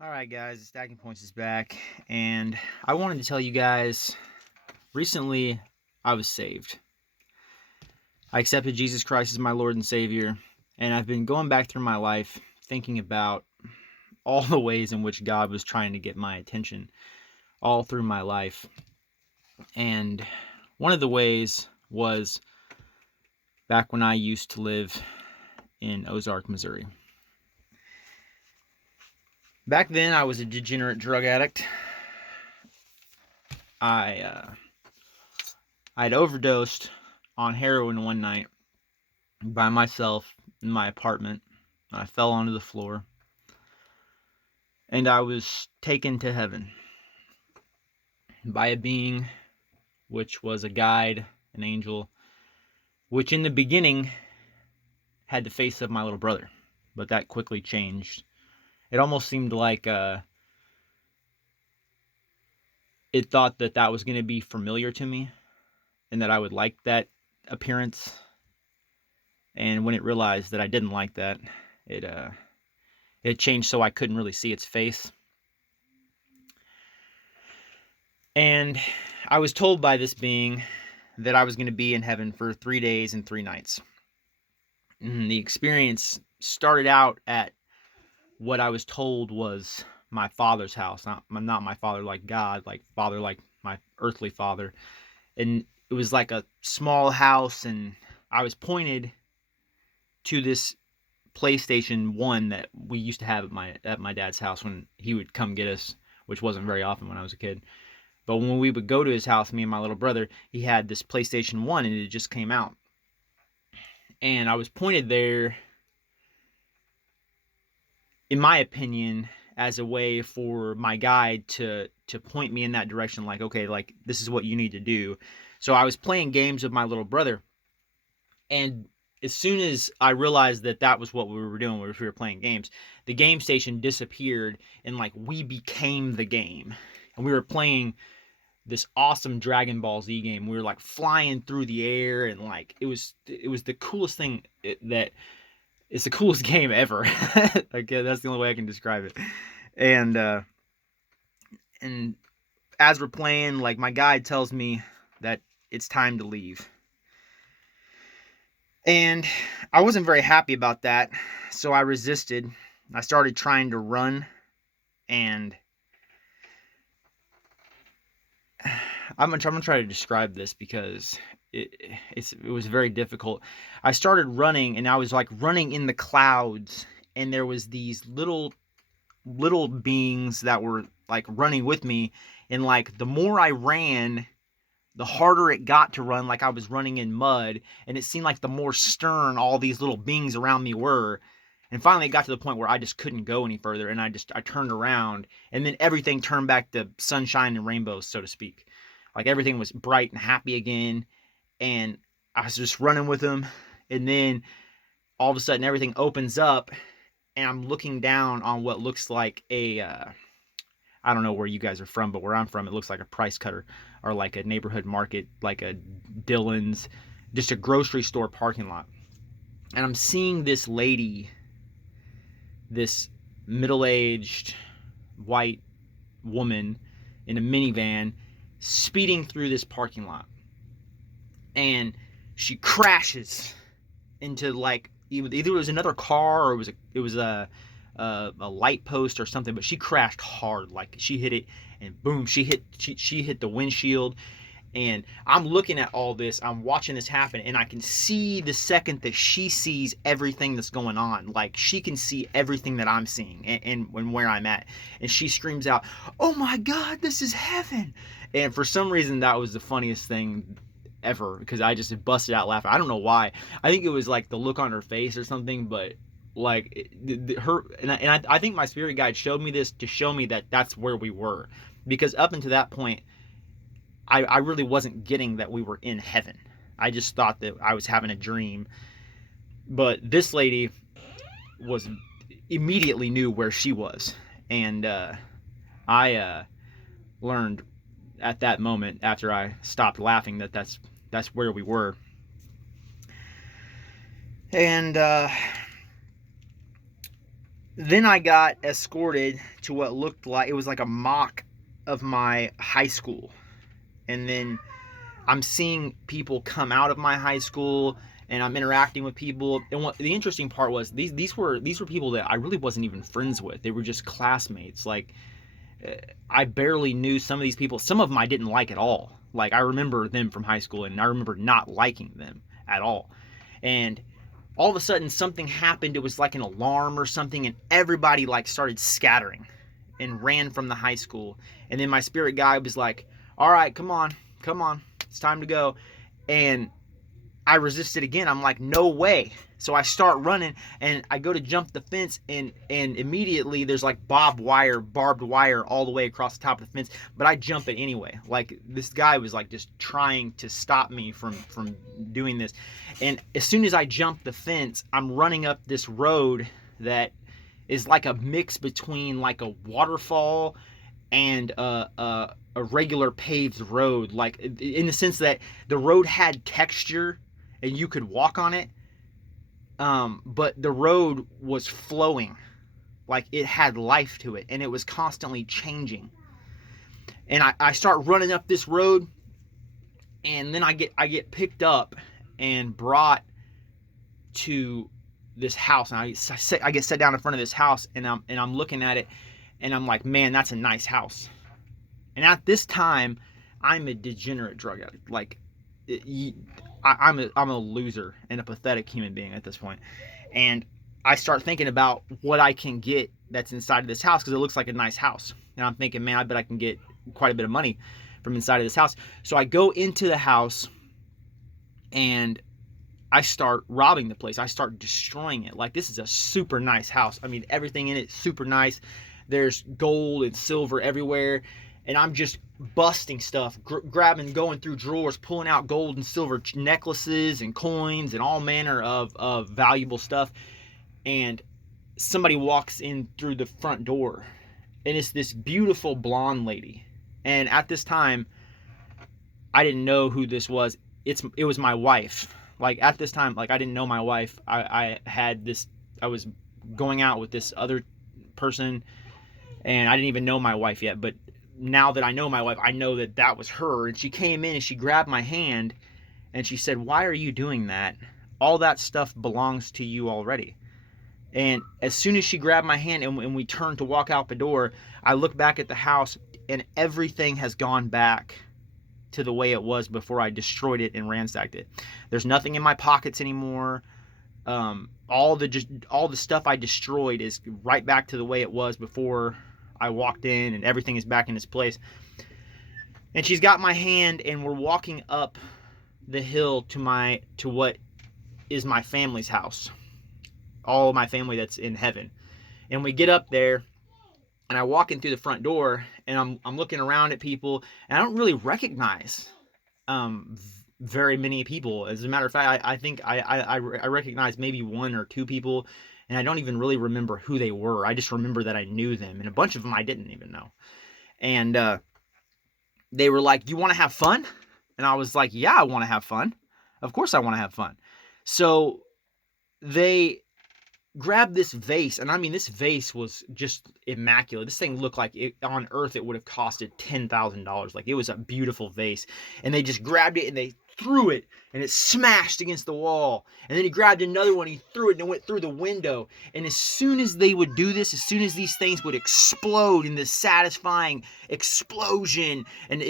Alright guys, Stacking Points is back, and I wanted to tell you guys, recently I was saved. I accepted Jesus Christ as my Lord and Savior, and I've been going back through my life thinking about all the ways in which God was trying to get my attention all through my life. And one of the ways was back when I used to live in Ozark, Missouri. Back then I was a degenerate drug addict. I'd overdosed on heroin one night by myself in my apartment. I fell onto the floor, and I was taken to heaven by a being which was a guide, an angel, which in the beginning had the face of my little brother, but that quickly changed. It almost seemed like it thought that that was going to be familiar to me and that I would like that appearance. And when it realized that I didn't like that, it changed so I couldn't really see its face. And I was told by this being that I was going to be in heaven for 3 days and 3 nights. And the experience started out at what I was told was my father's house. Not my father like God, like father like my earthly father. And it was like a small house, and I was pointed to this PlayStation 1 that we used to have at my dad's house when he would come get us, which wasn't very often when I was a kid. But when we would go to his house, me and my little brother, he had this PlayStation 1 and it just came out. And I was pointed there, in my opinion, as a way for my guide to point me in that direction, like, okay, like, this is what you need to do. So I was playing games with my little brother, and as soon as I realized that that was what we were doing, we were playing games, the game station disappeared, and like we became the game, and we were playing this awesome Dragon Ball Z game. We were like flying through the air, and like it was the coolest thing. It's the coolest game ever. Okay, that's the only way I can describe it. And and as we're playing, like, my guide tells me that it's time to leave. And I wasn't very happy about that, so I resisted. I started trying to run, and I'm gonna try to describe this because it was very difficult. I started running, and I was like running in the clouds, and there was these little beings that were like running with me, and like the more I ran, the harder it got to run, like I was running in mud, and it seemed like the more stern all these little beings around me were. And finally it got to the point where I just couldn't go any further, and I turned around, and then everything turned back to sunshine and rainbows, so to speak. Like, everything was bright and happy again, and I was just running with them, and then all of a sudden everything opens up, and I'm looking down on what looks like a I don't know where you guys are from, but where I'm from, it looks like a price cutter, or like a neighborhood market, like a Dillon's, just a grocery store parking lot. And I'm seeing this lady, this middle-aged white woman in a minivan, speeding through this parking lot. And she crashes into, like, either it was another car, or it was a light post or something, but she crashed hard. Like, she hit it, and boom, she hit the windshield. And I'm looking at all this, I'm watching this happen, and I can see the second that she sees everything that's going on. Like, she can see everything that I'm seeing, and where I'm at, and she screams out, "Oh my God, this is heaven!" And for some reason, that was the funniest thing ever, because I just busted out laughing. I don't know why. I think it was like the look on her face or something, but like, her, and I think my spirit guide showed me this to show me that that's where we were, because up until that point, I really wasn't getting that we were in heaven. I just thought that I was having a dream. But this lady was immediately knew where she was, and I learned at that moment, after I stopped laughing, that that's where we were. And Then I got escorted to what looked like, it was like a mock of my high school. And then I'm seeing people come out of my high school, and I'm interacting with people. And what the interesting part was, these were people that I really wasn't even friends with. They were just classmates. Like, I barely knew some of these people. Some of them I didn't like at all. Like, I remember them from high school, and I remember not liking them at all. And all of a sudden something happened. It was like an alarm or something, and everybody like started scattering and ran from the high school. And then my spirit guide was like, all right, come on, it's time to go. And I resisted again. I'm like, no way. So I start running, and I go to jump the fence, and immediately there's like barbed wire all the way across the top of the fence. But I jump it anyway. Like, this guy was like just trying to stop me from doing this. And as soon as I jump the fence, I'm running up this road that is like a mix between like a waterfall and a regular paved road, like in the sense that the road had texture and you could walk on it, but the road was flowing, like it had life to it, and it was constantly changing. And I start running up this road, and then I get picked up and brought to this house, and I get set down in front of this house, and I'm looking at it, and I'm like, man, that's a nice house. And at this time, I'm a degenerate drug addict. Like, I'm a loser and a pathetic human being at this point. And I start thinking about what I can get that's inside of this house, because it looks like a nice house. And I'm thinking, man, I bet I can get quite a bit of money from inside of this house. So I go into the house, and I start robbing the place. I start destroying it. Like, this is a super nice house. I mean, everything in it is super nice. There's gold and silver everywhere. And I'm just busting stuff, grabbing, going through drawers, pulling out gold and silver necklaces and coins and all manner of valuable stuff. And somebody walks in through the front door, and it's this beautiful blonde lady. And at this time, I didn't know who this was. It was my wife. Like, at this time, like, I didn't know my wife. I was going out with this other person, and I didn't even know my wife yet. But now that I know my wife, I know that that was her. And she came in, and she grabbed my hand, and she said, why are you doing that? All that stuff belongs to you already. And as soon as she grabbed my hand, and we turned to walk out the door, I look back at the house, and everything has gone back to the way it was before I destroyed it and ransacked it. There's nothing in my pockets anymore. All the stuff I destroyed is right back to the way it was before I walked in, and everything is back in its place. And she's got my hand, and we're walking up the hill to what is my family's house. All of my family that's in heaven. And we get up there, and I walk in through the front door, and I'm looking around at people, and I don't really recognize very many people. As a matter of fact, I think I recognize maybe one or two people, and I don't even really remember who they were. I just remember that I knew them, and a bunch of them I didn't even know. And they were like, you want to have fun? And I was like, yeah, I want to have fun. Of course I want to have fun. So they grabbed this vase, and I mean, this vase was just immaculate. This thing looked like on earth it would have costed $10,000. Like, it was a beautiful vase. And they just grabbed it, and they threw it, and it smashed against the wall. And then he grabbed another one, he threw it, and it went through the window. And as soon as they would do this, as soon as these things would explode in this satisfying explosion, and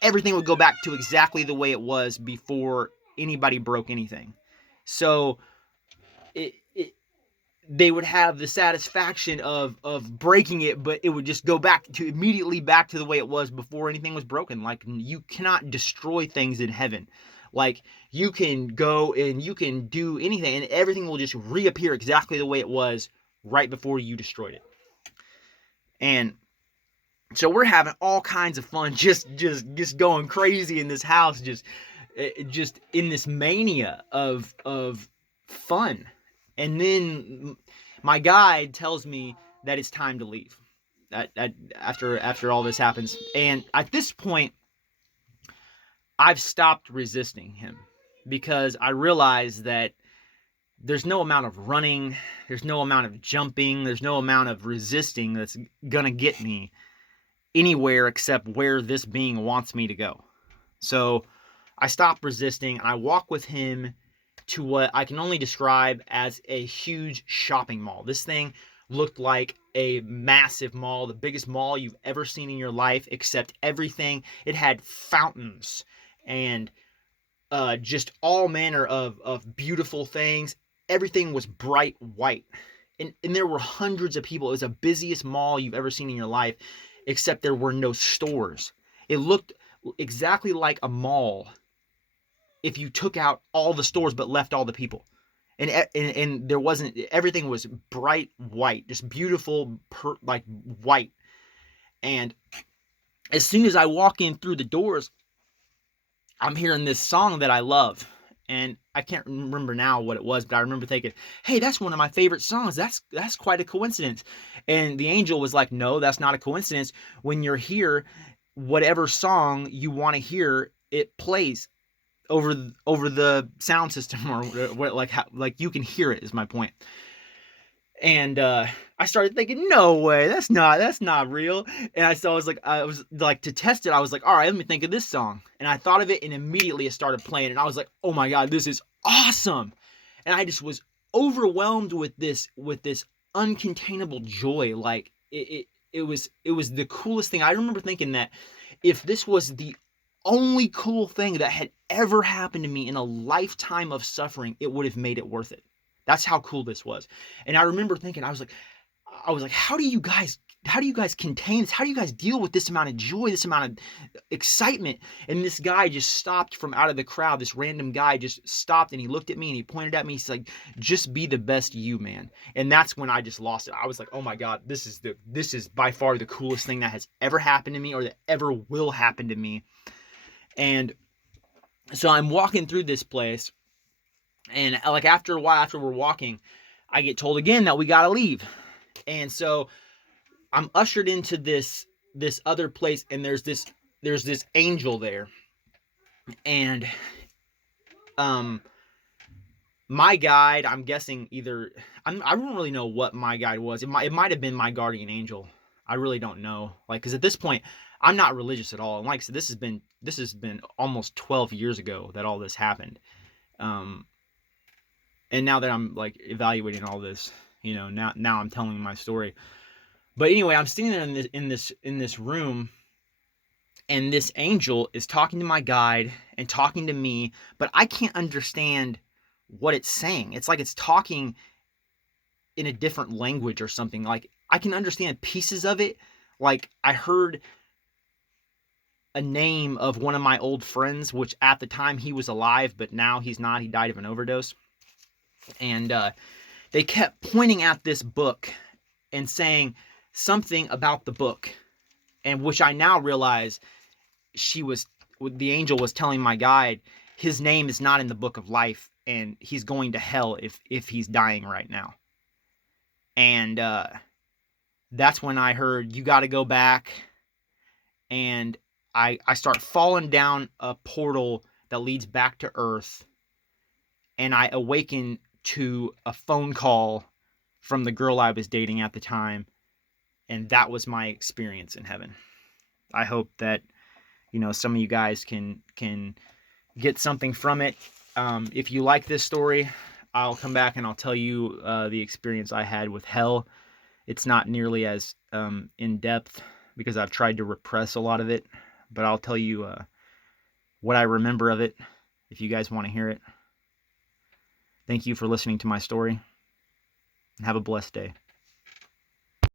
everything would go back to exactly the way it was before anybody broke anything. So they would have the satisfaction of breaking it, but it would just go immediately back to the way it was before anything was broken. Like, you cannot destroy things in heaven. Like, you can go and you can do anything, and everything will just reappear exactly the way it was right before you destroyed it. And so we're having all kinds of fun, just going crazy in this house, just in this mania of fun. And then my guide tells me that it's time to leave after all this happens. And at this point, I've stopped resisting him, because I realize that there's no amount of running, there's no amount of jumping, there's no amount of resisting that's gonna get me anywhere except where this being wants me to go. So I stop resisting and I walk with him to what I can only describe as a huge shopping mall. This thing looked like a massive mall, the biggest mall you've ever seen in your life, except everything. It had fountains and just all manner of beautiful things. Everything was bright white. And there were hundreds of people. It was the busiest mall you've ever seen in your life, except there were no stores. It looked exactly like a mall if you took out all the stores but left all the people. And there wasn't, everything was bright white, just beautiful, like white. And as soon as I walk in through the doors, I'm hearing this song that I love. And I can't remember now what it was, but I remember thinking, hey, that's one of my favorite songs. That's quite a coincidence. And the angel was like, no, that's not a coincidence. When you're here, whatever song you want to hear, it plays over the sound system, or like you can hear it, is my point. And I started thinking, no way, that's not real. And I was like, to test it, I was like, all right, let me think of this song. And I thought of it, and immediately it started playing, and I was like, oh my God, this is awesome. And I just was overwhelmed with this uncontainable joy. Like it was the coolest thing. I remember thinking that if this was the only cool thing that had ever happened to me in a lifetime of suffering, it would have made it worth it. That's how cool this was. And I remember thinking, I was like, how do you guys contain this? How do you guys deal with this amount of joy, this amount of excitement? And this guy just stopped from out of the crowd. This random guy just stopped, and he looked at me and he pointed at me. He's like, just be the best you, man. And that's when I just lost it. I was like, oh my God, this is by far the coolest thing that has ever happened to me, or that ever will happen to me. And so I'm walking through this place, and like after a while, after we're walking, I get told again that we gotta leave. And so I'm ushered into this other place, and there's this angel there. And my guide, I'm guessing I don't really know what my guide was. It might have been my guardian angel. I really don't know. Like, because at this point, I'm not religious at all. And like I said, this has been almost 12 years ago that all this happened. And now that I'm like evaluating all this, now I'm telling my story. But anyway, I'm sitting there in this room, and this angel is talking to my guide and talking to me, but I can't understand what it's saying. It's like it's talking in a different language or something. Like, I can understand pieces of it. Like, I heard a name of one of my old friends, which at the time he was alive, but now he's not. He died of an overdose. And they kept pointing at this book and saying something about the book, and which I now realize the angel was telling my guide his name is not in the book of life, and he's going to hell if he's dying right now. And that's when I heard, you got to go back. And I start falling down a portal that leads back to Earth, and I awaken to a phone call from the girl I was dating at the time, and that was my experience in heaven. I hope that some of you guys can get something from it. If you like this story, I'll come back and I'll tell you the experience I had with hell. It's not nearly as in depth because I've tried to repress a lot of it, but I'll tell you what I remember of it if you guys want to hear it. Thank you for listening to my story, and have a blessed day.